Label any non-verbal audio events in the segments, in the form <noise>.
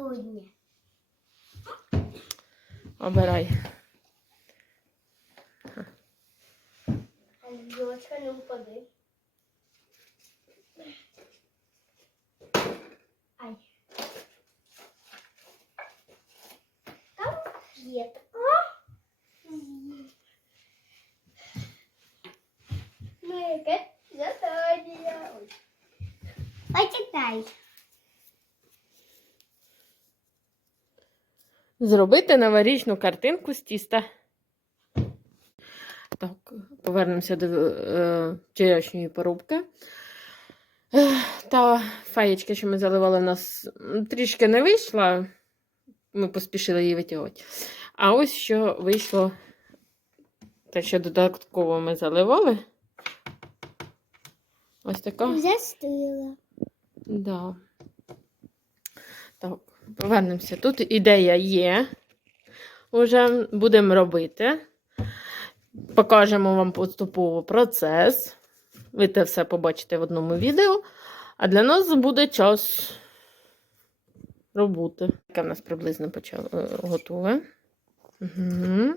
Великодня. Обирай. А Дівочка не упади. Ай. Конфет. А? Яке задання. Ой. Почитай. Зробити новорічну картинку з тіста. Так, повернемося до е, вчорашньої порубки. Ех, Та фаєчка, що ми заливали, у нас трішки не вийшла. Ми поспішили її витягувати. А ось що вийшло, те, що додатково ми заливали. Ось така. Застила. Да. Так, повернемося. Тут ідея є. Уже будемо робити. Покажемо вам поступово процес. Ви це все побачите в одному відео. А для нас буде час роботи. Яке в нас приблизно почало е, готове. Угу.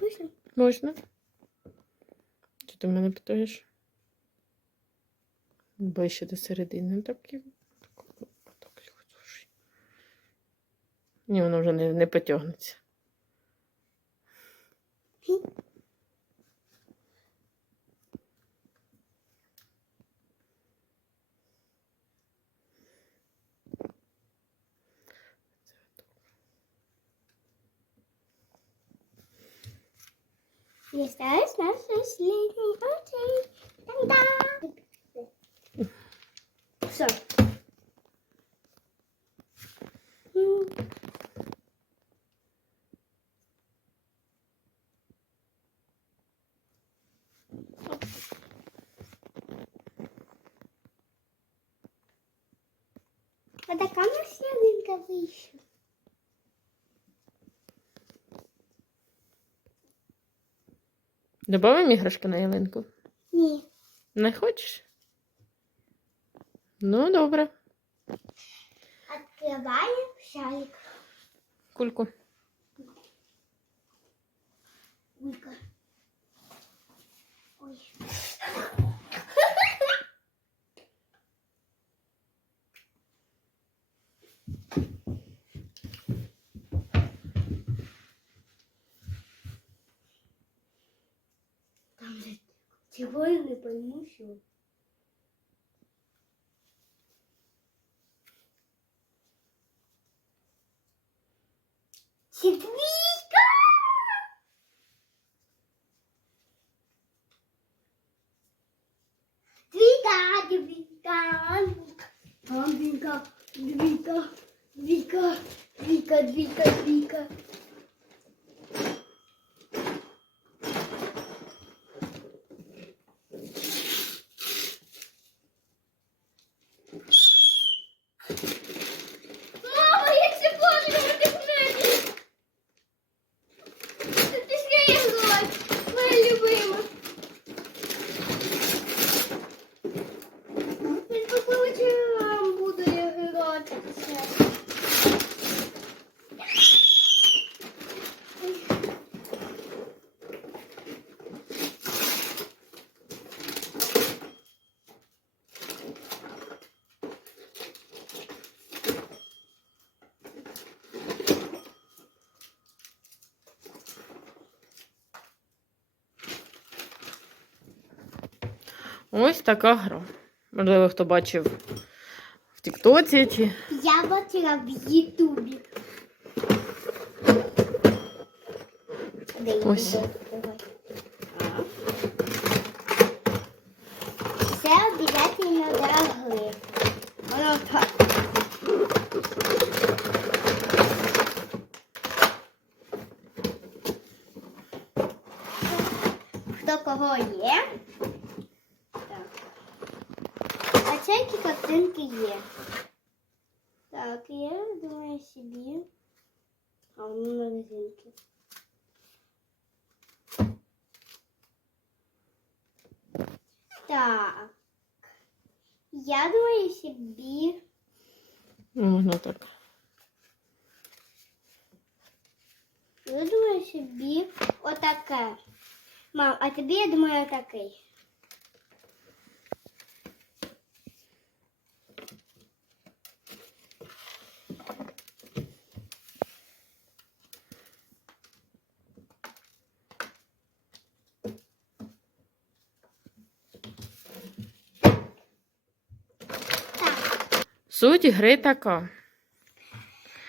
Пишем. Можна? Чи ти мене питаєш? Ближче до середини. Слушай. Ні, воно вже не, не потягнеться. И осталось наш последний очередь. Та-да! Все. А така у нас ялинка вийшла. Добавимо іграшки на ялинку? Ні. Не хочеш? Ну, добре. Открываем шарик. Кульку. Кулька. Ой. Чего я не пойму, что. Сидвійка! Двійка, двійка, там двійка, двійка, двійка, двійка, двійка, Ось така гра. Можливо, хто бачив в Тіктоці чи. Я бачила в Ютубі. Ось. Це обов'язково дороги. Воно так. Хто кого є? А картинки є? Так. Так, я думаю собі. А воно на резинки. Так. Я думаю собі. Можна так. Я думаю собі отаке. Мам, а тобі я думаю отакий. Суть гри така.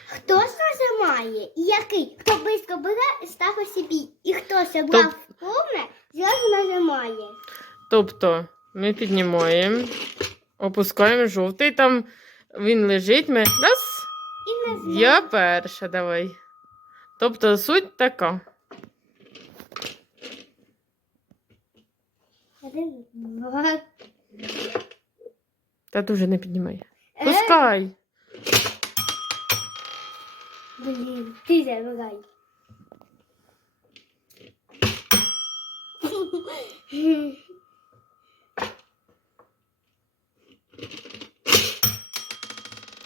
Хтось нажимає, і який? Хто близько бере, ставить собі. І хто собрав повне, зразу нажимає. Тобто ми піднімаємо, опускаємо жовтий, там він лежить, ми раз. І. Я перша, давай. Тобто суть така. Один, два. Та дуже не піднімай. Пускай. Блін, ти забирай.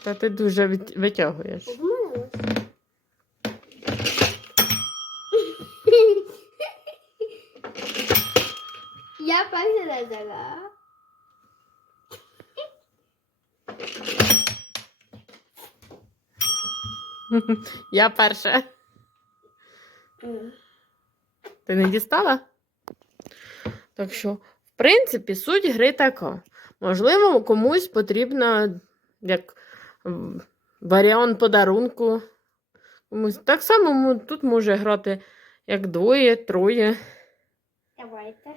Та ти дуже від- витягуєш. Обманулась. Я перша нажала. <laughs> Я перша. Ти не дістала? Так що, в принципі, суть гри така. Можливо, комусь потрібна як варіант подарунку. Комусь. Так само тут може грати як двоє, троє. Давайте.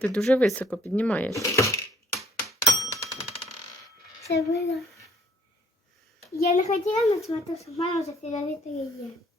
Ти дуже високо піднімаєш. Це було. Я не хотіла назвати, що фіолетові є. Пока!